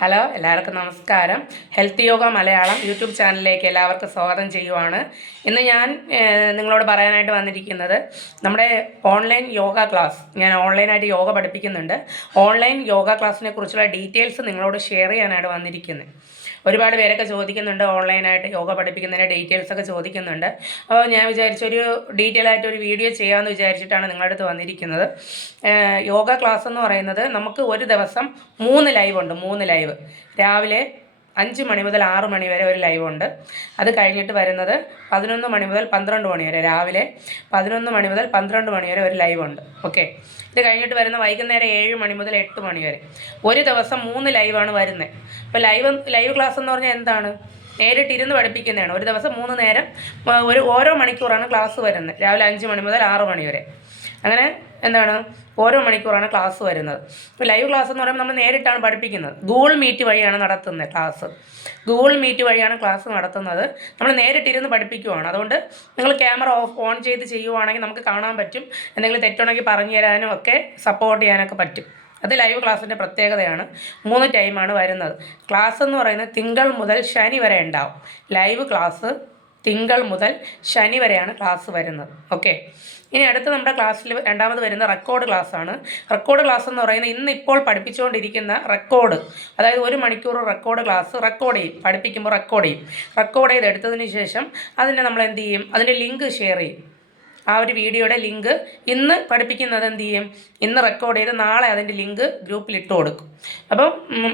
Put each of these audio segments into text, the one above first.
Hello എല്ലാവർക്കും നമസ്കാരം. Health yoga Malayalam YouTube ചാനലിലേക്ക് എല്ലാവർക്കും സ്വാഗതം ചെയ്യുവാണ്. ഇന്ന് ഞാൻ നിങ്ങളോട് പറയാനായിട്ട് വന്നിരിക്കുന്നത് നമ്മുടെ ഓൺലൈൻ യോഗ ക്ലാസ്. ഞാൻ ഓൺലൈനായിട്ട് യോഗ പഠിപ്പിക്കുന്നുണ്ട്. ഓൺലൈൻ യോഗ ക്ലാസ്സിനെ കുറിച്ചുള്ള ഡീറ്റെയിൽസ് നിങ്ങളോട് ഷെയർ ചെയ്യാനായിട്ട് വന്നിരിക്കുന്നത് ഒരുപാട് പേരൊക്കെ ചോദിക്കുന്നുണ്ട് ഓൺലൈനായിട്ട് യോഗ പഠിപ്പിക്കുന്നതിന്റെ ഡീറ്റെയിൽസ് ഒക്കെ ചോദിക്കുന്നുണ്ട്. അപ്പോൾ ഞാൻ വിചാരിച്ചൊരു ഡീറ്റെയിൽ ആയിട്ട് ഒരു വീഡിയോ ചെയ്യാമെന്ന് വിചാരിച്ചിട്ടാണ് നിങ്ങളുടെ അടുത്ത് വന്നിരിക്കുന്നത് യോഗ ക്ലാസ് എന്ന് പറയുന്നത് നമുക്ക് ഒരു ദിവസം മൂന്ന് ലൈവ് ഉണ്ട് മൂന്ന് ലൈവ്. രാവിലെ അഞ്ച് മണി മുതൽ ആറ് മണി വരെ ഒരു ലൈവ് ഉണ്ട്. അത് കഴിഞ്ഞിട്ട് വരുന്നത് പതിനൊന്ന് മണി മുതൽ പന്ത്രണ്ട് മണി വരെ രാവിലെ പതിനൊന്ന് മണി മുതൽ പന്ത്രണ്ട് മണി വരെ ഒരു ലൈവ് ഉണ്ട്. ഓക്കെ ഇത് കഴിഞ്ഞിട്ട് വരുന്ന വൈകുന്നേരം ഏഴ് മണി മുതൽ എട്ട് മണി വരെ. ഒരു ദിവസം മൂന്ന് ലൈവാണ് വരുന്നത് ഇപ്പോൾ ലൈവ് ലൈവ് ക്ലാസ് എന്ന് പറഞ്ഞാൽ എന്താണ്? നേരിട്ടിരുന്ന് പഠിപ്പിക്കുന്നതാണ്. ഒരു ദിവസം മൂന്ന് നേരം ഒരു ഓരോ മണിക്കൂറാണ് ക്ലാസ് വരുന്നത്. രാവിലെ അഞ്ച് മണി മുതൽ ആറ് മണി വരെ. അങ്ങനെ എന്താണ്? ഓരോ മണിക്കൂറാണ് ക്ലാസ് വരുന്നത്. ഇപ്പോൾ ലൈവ് ക്ലാസ് എന്ന് പറയുമ്പോൾ നമ്മൾ നേരിട്ടാണ് പഠിപ്പിക്കുന്നത്. ഗൂഗിൾ മീറ്റ് വഴിയാണ് നടത്തുന്നത് ക്ലാസ് ഗൂഗിൾ മീറ്റ് വഴിയാണ് ക്ലാസ് നടത്തുന്നത്. നമ്മൾ നേരിട്ടിരുന്ന് പഠിപ്പിക്കുവാണ്. അതുകൊണ്ട് നിങ്ങൾ ക്യാമറ ഓഫ് ഓൺ ചെയ്ത് ചെയ്യുവാണെങ്കിൽ നമുക്ക് കാണാൻ പറ്റും. എന്തെങ്കിലും തെറ്റുണ്ടെങ്കിൽ പറഞ്ഞു തരാനും ഒക്കെ സപ്പോർട്ട് ചെയ്യാനൊക്കെ പറ്റും. അത് ലൈവ് ക്ലാസ്സിന്റെ പ്രത്യേകതയാണ്. മൂന്ന് ടൈമാണ് വരുന്നത്. ക്ലാസ് എന്ന് പറയുന്നത് തിങ്കൾ മുതൽ ശനി വരെ ഉണ്ടാവും. ലൈവ് ക്ലാസ് തിങ്കൾ മുതൽ ശനി വരെയാണ് ക്ലാസ് വരുന്നത്. ഓക്കെ. ഇനി അടുത്ത് നമ്മുടെ ക്ലാസ്സിൽ രണ്ടാമത് വരുന്ന റെക്കോർഡ് ക്ലാസ്സാണ്. റെക്കോർഡ് ക്ലാസ് എന്ന് പറയുന്നത് ഇന്ന് ഇപ്പോൾ പഠിപ്പിച്ചുകൊണ്ടിരിക്കുന്ന റെക്കോർഡ്. അതായത് ഒരു മണിക്കൂർ റെക്കോർഡ് ക്ലാസ് റെക്കോർഡ് ചെയ്യും. പഠിപ്പിക്കുമ്പോൾ റെക്കോർഡ് ചെയ്യും. റെക്കോർഡ് ചെയ്ത് എടുത്തതിന് ശേഷം അതിനെ നമ്മൾ എന്ത് ചെയ്യും? അതിന്റെ ലിങ്ക് ഷെയർ ചെയ്യും. ആ ഒരു വീഡിയോയുടെ ലിങ്ക് ഇന്ന് പഠിപ്പിക്കുന്നത് എന്ത് ചെയ്യും? ഇന്ന് റെക്കോർഡ് ചെയ്ത് നാളെ അതിന്റെ ലിങ്ക് ഗ്രൂപ്പിൽ ഇട്ട് കൊടുക്കും. അപ്പം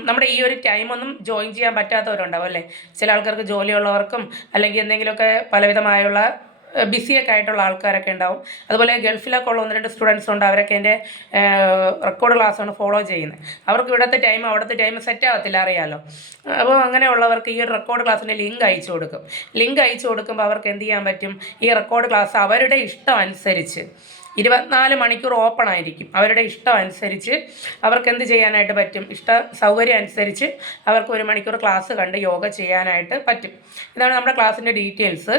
നമ്മുടെ ഈ ഒരു ടൈമൊന്നും ജോയിൻ ചെയ്യാൻ പറ്റാത്തവരുണ്ടാവും അല്ലേ? ചില ആൾക്കാർക്ക് ജോലിയുള്ളവർക്കും അല്ലെങ്കിൽ എന്തെങ്കിലുമൊക്കെ പലവിധമായുള്ള ബിസിയൊക്കെ ആയിട്ടുള്ള ആൾക്കാരൊക്കെ ഉണ്ടാവും. അതുപോലെ ഗൾഫിലൊക്കെ ഉള്ള ഒന്ന് രണ്ട് സ്റ്റുഡൻസ് ഉണ്ട് അവരൊക്കെ എന്റെ റെക്കോർഡ് ക്ലാസ്സാണ് ഫോളോ ചെയ്യുന്നത്. അവർക്ക് ഇവിടുത്തെ ടൈം അവിടുത്തെ ടൈം സെറ്റ് ആവത്തില്ല അറിയാമല്ലോ അപ്പോൾ അങ്ങനെയുള്ളവർക്ക് ഈ റെക്കോർഡ് ക്ലാസ്സിന്റെ ലിങ്ക് അയച്ചു കൊടുക്കും. ലിങ്ക് അയച്ചു കൊടുക്കുമ്പോൾ അവർക്ക് എന്ത് ചെയ്യാൻ പറ്റും? ഈ റെക്കോർഡ് ക്ലാസ് അവരുടെ ഇഷ്ടം അനുസരിച്ച് ഇരുപത്തിനാല് മണിക്കൂർ ഓപ്പൺ ആയിരിക്കും. അവരുടെ ഇഷ്ടം അനുസരിച്ച് അവർക്ക് എന്ത് ചെയ്യാനായിട്ട് പറ്റും? ഇഷ്ട സൗകര്യം അനുസരിച്ച് അവർക്ക് ഒരു മണിക്കൂർ ക്ലാസ് കണ്ട് യോഗ ചെയ്യാനായിട്ട് പറ്റും. ഇതാണ് നമ്മുടെ ക്ലാസ്സിന്റെ ഡീറ്റെയിൽസ്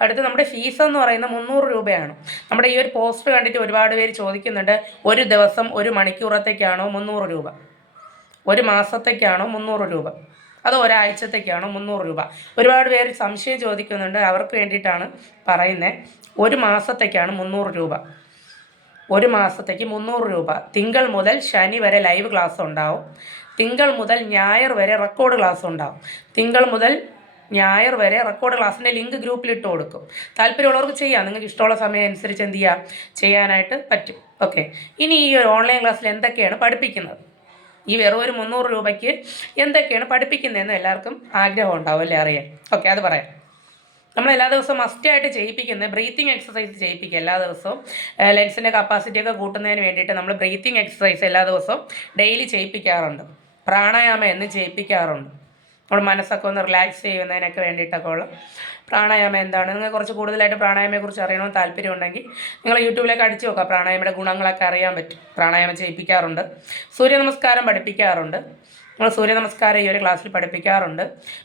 അടുത്ത് നമ്മുടെ ഫീസ് എന്ന് പറയുന്നത് മുന്നൂറ് രൂപയാണ്. നമ്മുടെ ഈ ഒരു പോസ്റ്റ് കണ്ടിട്ട് ഒരുപാട് പേര് ചോദിക്കുന്നുണ്ട് ഒരു ദിവസം ഒരു മണിക്കൂറത്തേക്കാണോ മുന്നൂറ് രൂപ? ഒരു മാസത്തേക്കാണോ മുന്നൂറ് രൂപ? അത് ഒരാഴ്ചത്തേക്കാണോ മുന്നൂറ് രൂപ? ഒരുപാട് പേര് സംശയം ചോദിക്കുന്നുണ്ട് അവർക്ക് വേണ്ടിയിട്ടാണ് പറയുന്നത്. ഒരു മാസത്തേക്കാണ് മുന്നൂറ് രൂപ. ഒരു മാസത്തേക്ക് മുന്നൂറ് രൂപ. തിങ്കൾ മുതൽ ശനി വരെ ലൈവ് ക്ലാസ് ഉണ്ടാവും. തിങ്കൾ മുതൽ ഞായർ വരെ റെക്കോർഡ് ക്ലാസ് ഉണ്ടാവും. തിങ്കൾ മുതൽ ഞായർ വരെ റെക്കോർഡ് ക്ലാസ്സിന്റെ ലിങ്ക് ഗ്രൂപ്പിൽ ഇട്ട് കൊടുക്കും. താല്പര്യമുള്ളവർക്ക് ചെയ്യാം. നിങ്ങൾക്ക് ഇഷ്ടമുള്ള സമയം അനുസരിച്ച് എന്ത് ചെയ്യാം? ചെയ്യാനായിട്ട് പറ്റും. ഓക്കെ. ഇനി ഈ ഒരു ഓൺലൈൻ ക്ലാസ്സിൽ എന്തൊക്കെയാണ് പഠിപ്പിക്കുന്നത്? ഈ വെറും ഒരു മുന്നൂറ് രൂപയ്ക്ക് എന്തൊക്കെയാണ് പഠിപ്പിക്കുന്നതെന്ന് എല്ലാവർക്കും ആഗ്രഹം ഉണ്ടാവും അല്ലേ അറിയാൻ? ഓക്കെ അത് പറയാം. നമ്മൾ എല്ലാ ദിവസവും മസ്റ്റ് ആയിട്ട് ചെയ്യിപ്പിക്കുന്നത് ബ്രീത്തിങ് എക്സസൈസ് ചെയ്യിപ്പിക്കുക എല്ലാ ദിവസവും. ലെൻസിന്റെ കപ്പാസിറ്റി ഒക്കെ കൂട്ടുന്നതിന് വേണ്ടിയിട്ട് നമ്മൾ ബ്രീത്തിങ് എക്സസൈസ് എല്ലാ ദിവസവും ഡെയിലി ചെയ്യിപ്പിക്കാറുണ്ട്. പ്രാണായാമം എന്ന് ചെയ്യിപ്പിക്കാറുണ്ട്. നമ്മുടെ മനസ്സൊക്കെ ഒന്ന് റിലാക്സ് ചെയ്യുന്നതിനൊക്കെ വേണ്ടിയിട്ടൊക്കെ ഉള്ള പ്രാണായാമം എന്താണ്? നിങ്ങൾ കുറച്ച് കൂടുതലായിട്ട് പ്രാണായാമയെക്കുറിച്ച് അറിയണമെന്ന് താല്പര്യമുണ്ടെങ്കിൽ നിങ്ങൾ യൂട്യൂബിലേക്ക് അടിച്ചു നോക്കുക. പ്രാണായാമയുടെ ഗുണങ്ങളൊക്കെ അറിയാൻ പറ്റും. പ്രാണായാമം ചെയ്യിപ്പിക്കാറുണ്ട്. സൂര്യ നമസ്കാരം പഠിപ്പിക്കാറുണ്ട്. നമ്മൾ സൂര്യ നമസ്കാരം ഈ ഒരു ക്ലാസ്സിൽ പഠിപ്പിക്കാറുണ്ട്.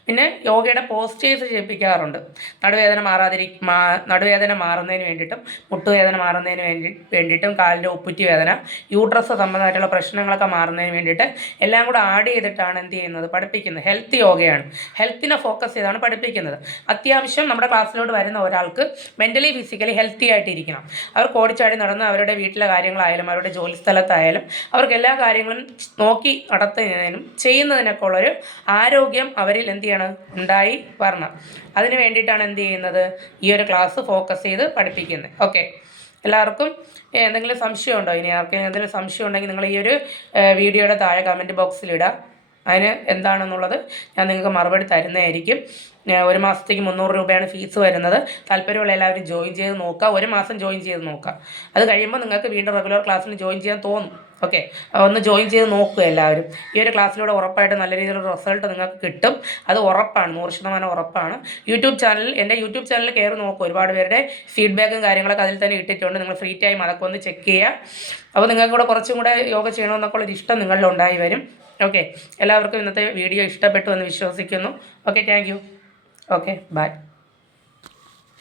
പിന്നെ യോഗയുടെ പോസ്റ്റേഴ്സ് ചെയ്യിപ്പിക്കാറുണ്ട്. നടുവേദന മാറാതിരി മാ നടുവേദന മാറുന്നതിന് വേണ്ടിയിട്ടും മുട്ടുവേദന മാറുന്നതിന് വേണ്ടി വേണ്ടിയിട്ടും കാലിന്റെ ഉപ്പുറ്റി വേദന യൂട്രസ് സംബന്ധമായിട്ടുള്ള പ്രശ്നങ്ങളൊക്കെ മാറുന്നതിന് വേണ്ടിയിട്ട് എല്ലാം കൂടെ ആഡ് ചെയ്തിട്ടാണ് എന്ത് ചെയ്യുന്നത്? പഠിപ്പിക്കുന്നത്. ഹെൽത്ത് യോഗയാണ്. ഹെൽത്തിനെ ഫോക്കസ് ചെയ്താണ് പഠിപ്പിക്കുന്നത്. അത്യാവശ്യം നമ്മുടെ ക്ലാസ്സിലോട്ട് വരുന്ന ഒരാൾക്ക് മെന്റലി ഫിസിക്കലി ഹെൽത്തി ആയിട്ടിരിക്കണം. അവർ കോടിച്ചാടി നടന്ന് അവരുടെ വീട്ടിലെ കാര്യങ്ങളായാലും അവരുടെ ജോലി സ്ഥലത്തായാലും അവർക്ക് എല്ലാ കാര്യങ്ങളും നോക്കി നടത്തുന്നതിനും ചെയ്യുന്നതിനൊക്കെ ഉള്ളൊരു ആരോഗ്യം അവരിൽ എന്ത് ചെയ്യണം ഉണ്ടായി വരണം. അതിന് വേണ്ടിയിട്ടാണ് എന്ത് ചെയ്യുന്നത്? ഈ ഒരു ക്ലാസ് ഫോക്കസ് ചെയ്ത് പഠിപ്പിക്കുന്നത്. ഓക്കെ എല്ലാവർക്കും എന്തെങ്കിലും സംശയം ഉണ്ടോ ഇനി ആർക്കും എന്തെങ്കിലും സംശയം ഉണ്ടെങ്കിൽ നിങ്ങൾ ഈ ഒരു വീഡിയോയുടെ താഴെ കമന്റ് ബോക്സിൽ ഇടുക അതിന് എന്താണെന്നുള്ളത് ഞാൻ നിങ്ങൾക്ക് മറുപടി തരുന്നതായിരിക്കും. ഒരു മാസത്തേക്ക് മുന്നൂറ് രൂപയാണ് ഫീസ് വരുന്നത്. താല്പര്യമുള്ള എല്ലാവരും ജോയിൻ ചെയ്ത് നോക്കുക ഒരു മാസം ജോയിൻ ചെയ്ത് നോക്കുക അത് കഴിയുമ്പോൾ നിങ്ങൾക്ക് വീണ്ടും റെഗുലർ ക്ലാസ്സിന് ജോയിൻ ചെയ്യാൻ തോന്നും. ഓക്കെ? ഒന്ന് ജോയിൻ ചെയ്ത് നോക്കുക എല്ലാവരും. ഈ ഒരു ക്ലാസ്സിലൂടെ ഉറപ്പായിട്ട് നല്ല രീതിയിലുള്ള റിസൾട്ട് നിങ്ങൾക്ക് കിട്ടും. അത് ഉറപ്പാണ്. നൂറ് ശതമാനം ഉറപ്പാണ്. യൂട്യൂബ് ചാനൽ എന്റെ യൂട്യൂബ് ചാനൽ കയറി നോക്കുക ഒരുപാട് പേരുടെ ഫീഡ്ബാക്കും കാര്യങ്ങളൊക്കെ അതിൽ തന്നെ ഇട്ടിട്ടുണ്ട്. നിങ്ങൾ ഫ്രീ ടൈം അതൊക്കെ ഒന്ന് ചെക്ക് ചെയ്യുക അപ്പോൾ നിങ്ങൾക്ക് കൂടെ കുറച്ചും കൂടെ യോഗ ചെയ്യണമെന്നൊക്കെ ഉള്ളൊരു ഇഷ്ടം നിങ്ങളിൽ ഉണ്ടായി വരും. ഓക്കെ? എല്ലാവർക്കും ഇന്നത്തെ വീഡിയോ ഇഷ്ടപ്പെട്ടു എന്ന് വിശ്വസിക്കുന്നു. Okay thank Okay, bye.